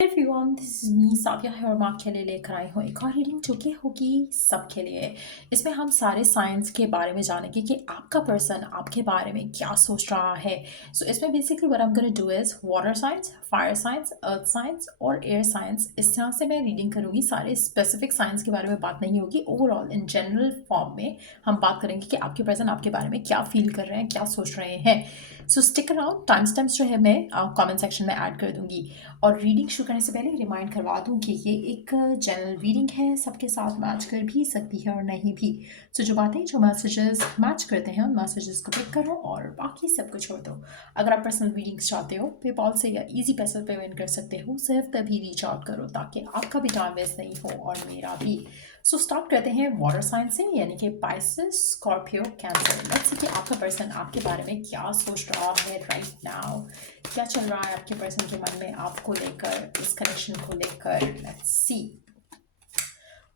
Everyone, this is me साविया है और मैं आपके लिए लेकर आई हूँ एक और रीडिंग जो कि होगी सबके लिए। इसमें हम सारे साइंस के बारे में जानेंगे कि आपका पर्सन आपके बारे में क्या सोच रहा है। सो इसमें basically what I am gonna do is water science, fire science, earth science और एयर साइंस। इस तरह से मैं रीडिंग करूँगी। सारे स्पेसिफिक साइंस के बारे में बात नहीं होगी, ओवरऑल इन जनरल फॉर्म में हम बात करेंगे कि आपके पर्सन आपके बारे में क्या फील कर रहे हैं, क्या सोच रहे हैं। सो स्टिक अराउंड। टाइम स्टैम्प्स जो है मैं कमेंट सेक्शन में ऐड कर दूंगी। और रीडिंग शुरू करने से पहले रिमाइंड करवा दूं कि ये एक जनरल रीडिंग है, सबके साथ मैच कर भी सकती है और नहीं भी। सो जो बातें जो मैसेजेस मैच करते हैं उन मैसेजेस को पिक करो और बाकी सब कुछ छोड़ दो। अगर आप पर्सनल रीडिंग्स चाहते हो पेपॉल से या इजी पैसे पेमेंट कर सकते हो, सिर्फ तभी रीच आउट करो ताकि आपका भी टाइम वेस्ट नहीं हो और मेरा भी। सो स्टार्ट करते हैं वाटर साइन से, यानी कि Pisces, Scorpio, cancer. Let's see कि आपका पर्सन आपके बारे में क्या सोच रहा है राइट नाउ। क्या चल रहा है आपके पर्सन के मन में आपको लेकर, इस कनेक्शन को लेकर। Let's see.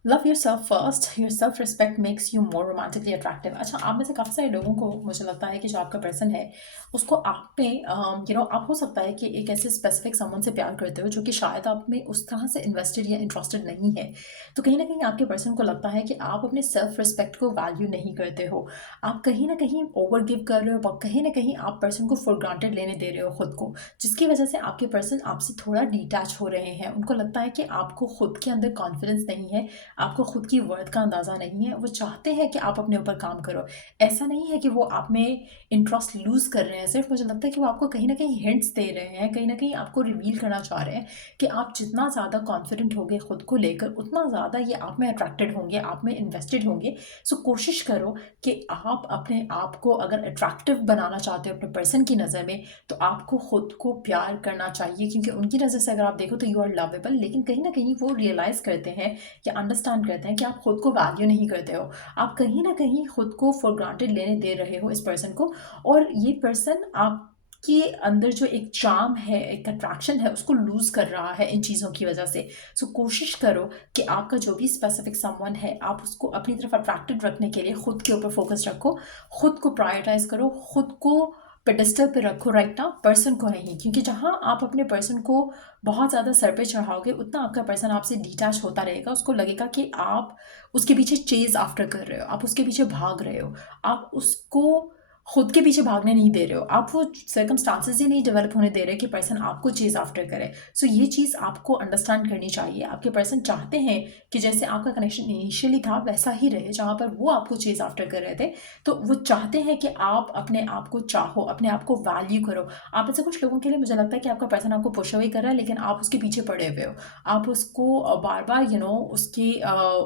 Love your self first, your self respect makes you more romantically attractive. अच्छा, आप में से काफ़ी सारे लोगों को मुझे लगता है कि जो आपका पर्सन है उसको आप में आप हो सकता है कि एक ऐसे स्पेसिफिक समवन से प्यार करते हो जो कि शायद आप में उस तरह से इन्वेस्टेड या इंटरेस्टेड नहीं है। तो कहीं ना कहीं आपके पर्सन को लगता है कि आप अपने सेल्फ रिस्पेक्ट को वैल्यू नहीं करते हो। आप कहीं ना कहीं ओवर गिव कर रहे हो और कहीं ना कहीं आप पर्सन को फॉर ग्रांटेड लेने दे रहे हो खुद को, जिसकी वजह से आपके पर्सन आपसे थोड़ा डिटैच हो रहे हैं। उनको लगता है कि आपको खुद के अंदर कॉन्फिडेंस नहीं है, आपको खुद की वर्थ का अंदाज़ा नहीं है। वो चाहते हैं कि आप अपने ऊपर काम करो। ऐसा नहीं है कि वो आप में इंटरेस्ट लूज़ कर रहे हैं, सिर्फ मुझे लगता है कि वो आपको कहीं ना कहीं हिंट्स दे रहे हैं, कहीं ना कहीं आपको रिवील करना चाह रहे हैं कि आप जितना ज़्यादा कॉन्फिडेंट होंगे खुद को लेकर उतना ज़्यादा ये आप में अट्रैक्टेड होंगे, आप में इन्वेस्टेड होंगे। सो कोशिश करो कि आप अपने आप को अगर अट्रैक्टिव बनाना चाहते हो अपने पर्सन की नज़र में, तो आपको खुद को प्यार करना चाहिए, क्योंकि उनकी नज़र से अगर आप देखो तो यू आर लवेबल। लेकिन कहीं ना कहीं वो रियलाइज़ करते हैं या अंडरस्टैंड करते हैं कि आप खुद को वैल्यू नहीं करते हो। आप कहीं ना कहीं खुद को फॉर ग्रांटेड लेने दे रहे हो इस पर्सन को। और ये पर्सन आप के अंदर जो एक चार्म है, एक अट्रैक्शन है, उसको लूज कर रहा है इन चीज़ों की वजह से। सो कोशिश करो कि आपका जो भी स्पेसिफिक समवन है आप उसको अपनी तरफ अट्रैक्टेड रखने के लिए खुद के ऊपर फोकस रखो, खुद को प्रायोरिटाइज करो, खुद को पेडिस्टल पे रखो राइट ना, पर्सन को नहीं। क्योंकि जहाँ आप अपने पर्सन को बहुत ज़्यादा सर पे चढ़ाओगे उतना आपका पर्सन आपसे डिटैच होता रहेगा। उसको लगेगा कि आप उसके पीछे चेज आफ्टर कर रहे हो, आप उसके पीछे भाग रहे हो, आप उसको खुद के पीछे भागने नहीं दे रहे हो, आप वो सर्कमस्टांसेस ही नहीं डेवलप होने दे रहे कि पर्सन आपको चेज आफ्टर करे। सो ये चीज़ आपको अंडरस्टैंड करनी चाहिए। आपके पर्सन चाहते हैं कि जैसे आपका कनेक्शन इनिशियली था वैसा ही रहे, जहाँ पर वो आपको चेज आफ्टर कर रहे थे। तो वो चाहते हैं कि आप अपने आप को चाहो, अपने आप को वैल्यू करो। आप में से कुछ लोगों के लिए मुझे लगता है कि आपका पर्सन आपको पुश अवे कर रहा है, लेकिन आप उसके पीछे पड़े हुए हो। आप उसको बार बार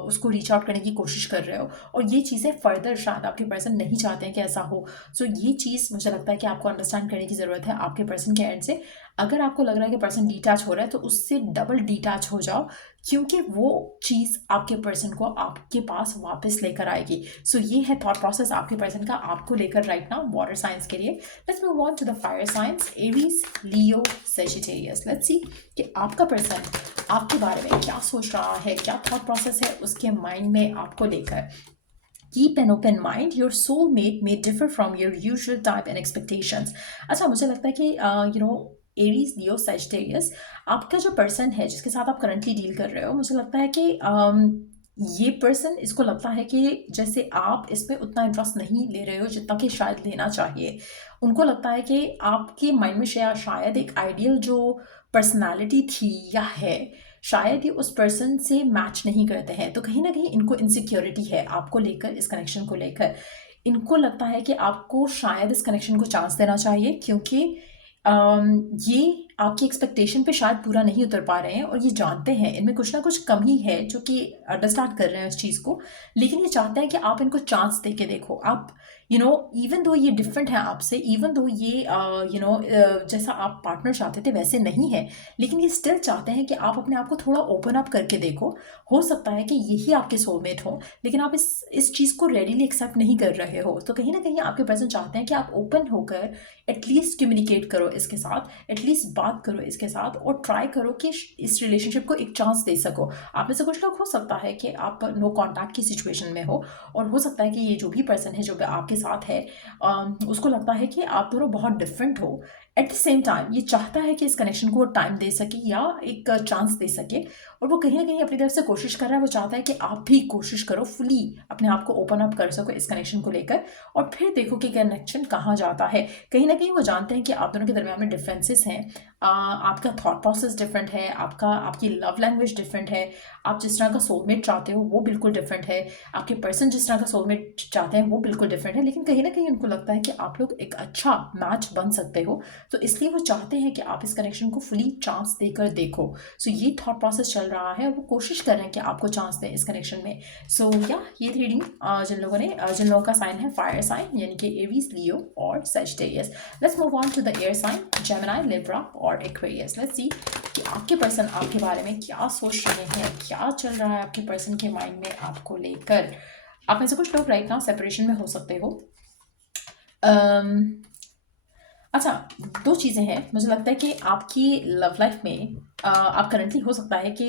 उसको रीच आउट करने की कोशिश कर रहे हो, और ये चीज़ें फर्दर शायद आपके पर्सन नहीं चाहते हैं कि ऐसा हो। सो ये चीज़ मुझे लगता है कि आपको अंडरस्टैंड करने की ज़रूरत है आपके पर्सन के एंड से। अगर आपको लग रहा है कि पर्सन डिटैच हो रहा है तो उससे डबल डिटैच हो जाओ, क्योंकि वो चीज़ आपके पर्सन को आपके पास वापस लेकर आएगी। सो ये है थॉट प्रोसेस आपके पर्सन का आपको लेकर राइट नाउ वाटर साइंस के लिए। Let's move on to the fire signs, Aries, Leo, Sagittarius. Let's see कि आपका पर्सन आपके बारे में क्या सोच रहा है, क्या थॉट प्रोसेस है उसके माइंड में आपको लेकर। Keep an open mind. Your soulmate may differ from your usual type and expectations. अच्छा, मुझे लगता है कि एरीज, लियो, सेजिटेरियस, आपका जो पर्सन है जिसके साथ आप करंटली डील कर रहे हो, मुझे लगता है कि ये पर्सन, इसको लगता है कि जैसे आप इसमें उतना इंटरेस्ट नहीं ले रहे हो जितना कि शायद लेना चाहिए। उनको लगता है कि आपके माइंड में शायद एक आइडियल जो पर्सनालिटी थी या है, शायद ही उस पर्सन से मैच नहीं करते हैं। तो कहीं ना कहीं इनको इनसिक्योरिटी है आपको लेकर, इस कनेक्शन को लेकर। इनको लगता है कि आपको शायद इस कनेक्शन को चांस देना चाहिए, क्योंकि ये आपकी एक्सपेक्टेशन पे शायद पूरा नहीं उतर पा रहे हैं और ये जानते हैं इनमें कुछ ना कुछ कमी है जो कि अंडरस्टैंड कर रहे हैं इस चीज़ को। लेकिन ये चाहते हैं कि आप इनको चांस दे के देखो। आप इवन दो ये डिफरेंट है आपसे, इवन दो ये जैसा आप पार्टनर चाहते थे वैसे नहीं है, लेकिन ये स्टिल चाहते हैं कि आप अपने आप को थोड़ा ओपन अप करके देखो। हो सकता है कि यही आपके सोलमेट हो, लेकिन आप इस चीज़ को रेडीली एक्सेप्ट नहीं कर रहे हो। तो कहीं ना कहीं आपके पर्सन चाहते हैं कि आप ओपन होकर एटलीस्ट कम्युनिकेट करो इसके साथ, एटलीस्ट बात करो इसके साथ, और ट्राई करो कि इस रिलेशनशिप को एक चांस दे सको। आप में से कुछ लोग हो सकता है कि आप नो कॉन्टैक्ट की सिचुएशन में हो, और हो सकता है कि ये जो भी पर्सन है जो आपके साथ है, उसको लगता है कि आप दोनों बहुत डिफरेंट हो। एट द सेम टाइम ये चाहता है कि इस कनेक्शन को वो टाइम दे सके या एक चांस दे सके, और वो कहीं ना कहीं अपनी तरफ से कोशिश कर रहा है। वो चाहता है कि आप भी कोशिश करो, फुली अपने आप को ओपन अप कर सको इस कनेक्शन को लेकर, और फिर देखो कि कनेक्शन कहाँ जाता है। कहीं ना कहीं वो जानते हैं कि आप दोनों के दरमियान में डिफरेंसेस हैं, आपका थॉट प्रोसेस डिफरेंट है, आपकी लव लैंग्वेज डिफरेंट है, आप जिस तरह का सोलमेट चाहते हो वो बिल्कुल डिफरेंट है, आपके पर्सन जिस तरह का सोलमेट चाहते हैं वो बिल्कुल डिफरेंट है। लेकिन कहीं ना कहीं उनको लगता है कि आप लोग एक अच्छा मैच बन सकते हो, तो इसलिए वो चाहते हैं कि आप इस कनेक्शन को फुली चांस देकर देखो। सो ये थॉट प्रोसेस चल रहा है, वो कोशिश कर रहे हैं कि आपको चांस दें इस कनेक्शन में। सो या ये थ्री रीडिंग जिन लोगों का साइन है फायर साइन, यानी कि एरीज, लियो और Sagittarius. Let's move on to the air sign, Gemini, Libra और एक्वेरियस। लेट्स सी कि आपके पर्सन आपके बारे में क्या सोच रहे हैं, क्या चल रहा है आपके पर्सन के माइंड में आपको लेकर। आप में से कुछ लोग राइट नाउ सेपरेशन में हो सकते हो। अच्छा, दो चीज़ें हैं। मुझे लगता है कि आपकी लव लाइफ में आप करंटली हो सकता है कि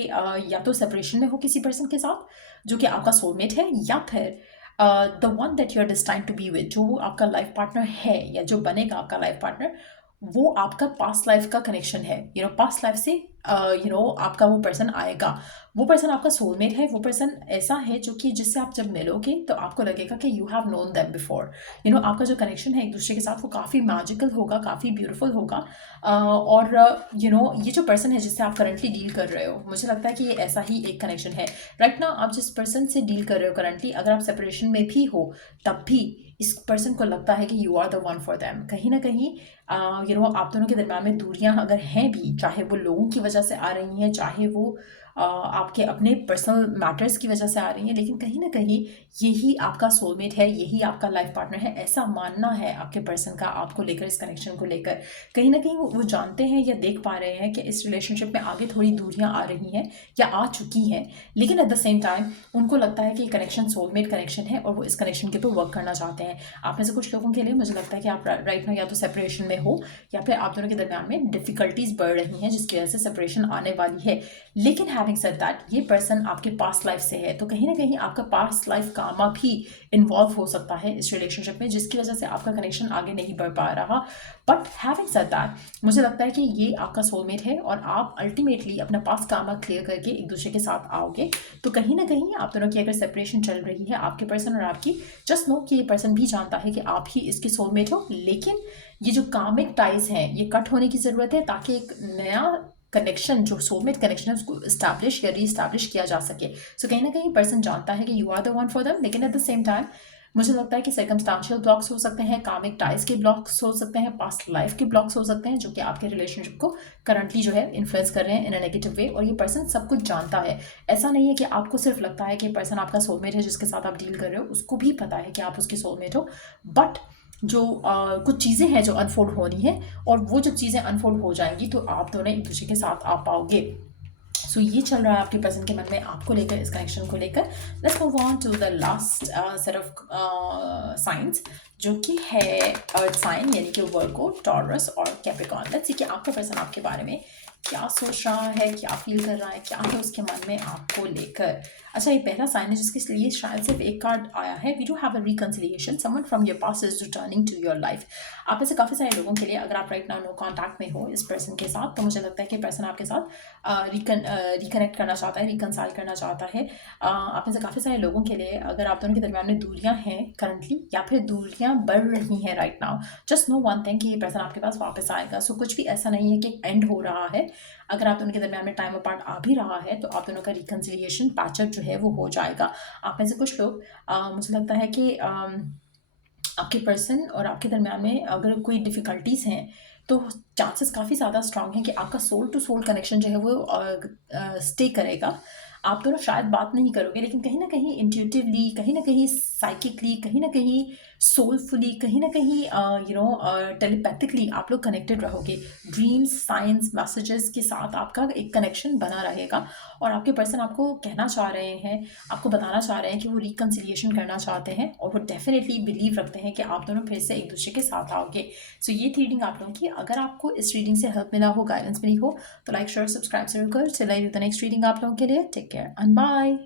या तो सेपरेशन में हो किसी पर्सन के साथ जो कि आपका सोलमेट है, या फिर the one that you are destined to be with, जो आपका लाइफ पार्टनर है या जो बनेगा आपका लाइफ पार्टनर, वो आपका पास्ट लाइफ का कनेक्शन है। पास्ट लाइफ से आपका वो पर्सन आएगा, वो पर्सन आपका सोलमेट है, वो पर्सन ऐसा है जो कि जिससे आप जब मिलोगे तो आपको लगेगा कि you have known them before. आपका जो कनेक्शन है एक दूसरे के साथ वो काफ़ी मैजिकल होगा, काफ़ी ब्यूटीफुल होगा। और ये जो पर्सन है जिससे आप करंटली डील कर रहे हो, मुझे लगता है कि ये ऐसा ही एक कनेक्शन है। राइट नाउ आप जिस पर्सन से डील कर रहे हो करंटली, अगर आप सेपरेशन में भी हो तब भी इस पर्सन को लगता है कि you are the one for them. कहीं ना कहीं आप दोनों के दरम्यान में दूरियां अगर हैं भी, चाहे वो लोगों की वजह से आ रही हैं, चाहे वो आपके अपने पर्सनल मैटर्स की वजह से आ रही हैं, लेकिन कहीं ना कहीं यही आपका सोलमेट है, यही आपका लाइफ पार्टनर है, ऐसा मानना है आपके पर्सन का आपको लेकर, इस कनेक्शन को लेकर। कहीं ना कहीं वो जानते हैं या देख पा रहे हैं कि इस रिलेशनशिप में आगे थोड़ी दूरियां आ रही हैं या आ चुकी हैं, लेकिन एट द सेम टाइम उनको लगता है कि कनेक्शन सोलमेट कनेक्शन है और वो इस कनेक्शन के ऊपर वर्क करना चाहते हैं। आप में से कुछ लोगों के लिए मुझे लगता है कि आप राइट नाउ या तो सेपरेशन में हो या फिर आप दोनों के दरमियान में डिफिकल्टीज बढ़ रही हैं जिसकी वजह से सेपरेशन आने वाली है। लेकिन हैविंग सेड दैट, ये पर्सन आपके पास्ट लाइफ से है, तो कहीं ना कहीं आपका पास्ट लाइफ कामा भी इन्वॉल्व हो सकता है इस रिलेशनशिप में, जिसकी वजह से आपका कनेक्शन आगे नहीं बढ़ पा रहा। बट हैविंग सेड दैट, मुझे लगता है कि ये आपका सोलमेट है और आप अल्टीमेटली अपना पास्ट कामा क्लियर करके एक दूसरे के साथ आओगे। तो कहीं ना कहीं आप दोनों की अगर सेपरेशन चल रही है, आपके पर्सन और आपकी, जस्ट नो कि ये पर्सन भी जानता है कि आप ही इसके सोलमेट हो, लेकिन ये जो कामिक टाइज हैं ये कट होने की ज़रूरत है ताकि एक नया कनेक्शन, जो सोलमेट कनेक्शन है, उसको इस्टेब्लिश या री इस्टेब्लिश किया जा सके। सो कहीं ना कहीं पर्सन जानता है कि you are the one for them, लेकिन एट द सेम टाइम मुझे लगता है कि सर्कमस्टांशियल ब्लॉक्स हो सकते हैं, कामिक टाइज के ब्लॉक्स हो सकते हैं, पास्ट लाइफ के ब्लॉक्स हो सकते हैं, जो कि आपके रिलेशनशिप को करंटली जो है इन्फ्लुएंस कर रहे हैं इन अ नेगेटिव वे। और ये पर्सन सब कुछ जानता है, ऐसा नहीं है कि आपको सिर्फ लगता है कि पर्सन आपका सोलमेट है जिसके साथ आप डील कर रहे हो, उसको भी पता है कि आप उसके सोलमेट हो। बट जो कुछ चीज़ें हैं जो अनफोल्ड होनी है, और वो जब चीज़ें अनफोल्ड हो जाएंगी तो आप दोनों एक दूसरे के साथ आ पाओगे। सो ये चल रहा है आपके पर्सन के मन में आपको लेकर, इस कनेक्शन को लेकर। Let's move on to the last set of signs, जो कि है अर्थ साइन, यानी कि वर्गो, टॉरस और कैप्रिकॉर्न। लेट्स सी कि आपका पर्सन आपके बारे में क्या सोच रहा है, क्या फील कर रहा है, क्या है उसके मन में आपको लेकर। अच्छा, ये पहला साइन है जिसके लिए शायद सिर्फ एक कार्ड आया है। We do have a reconciliation, someone from your past is returning to your life. आप में से काफ़ी सारे लोगों के लिए, अगर आप राइट नाउ नो कॉन्टैक्ट में हो इस पर्सन के साथ, तो मुझे लगता है कि पर्सन आपके साथ रिकनेक्ट करना चाहता है, रिकनसाइल करना चाहता है। आप में से काफ़ी सारे लोगों के लिए, अगर आप दोनों के दरमियान में दूरियां हैं करंटली या फिर दूरियां बढ़ रही हैं right now, just know one thing कि ये पर्सन आपके पास वापस आएगा। सो कुछ भी ऐसा नहीं है कि एंड हो रहा है। अगर आप दोनों के दरमियान में टाइम अपार्ट आ भी रहा है तो आप दोनों का रिकन्सिलिएशन, पैचअप जो है वो हो जाएगा। आप में से कुछ लोग, मुझे लगता है कि आपके पर्सन और आपके दरमियान में अगर कोई डिफ़िकल्टीज़ हैं तो चांसेस काफ़ी ज़्यादा स्ट्रांग हैं कि आपका सोल टू सोल कनेक्शन जो है वो स्टे करेगा। आप दोनों शायद बात नहीं करोगे, लेकिन कहीं ना कहीं इंट्यूटिवली, कहीं ना कहीं साइकिकली, कहीं ना कहीं सोलफुली, कहीं ना कहीं टेलीपैथिकली आप लोग कनेक्टेड रहोगे। ड्रीम्स, साइंस, मैसेजेस के साथ आपका एक कनेक्शन बना रहेगा, और आपके पर्सन आपको कहना चाह रहे हैं, आपको बताना चाह रहे हैं कि वो रिकन्सिलिएशन करना चाहते हैं, और वो डेफिनेटली बिलीव रखते हैं कि आप दोनों फिर से एक दूसरे के साथ आओगे। सो ये थी रीडिंग आप लोगों की। अगर आपको इस रीडिंग से हेल्प मिला हो, गाइडेंस मिली हो, तो लाइक, शेयर, सब्सक्राइब जरूर कर। चलिए द नेक्स्ट रीडिंग आप लोगों के लिए। Take care and bye.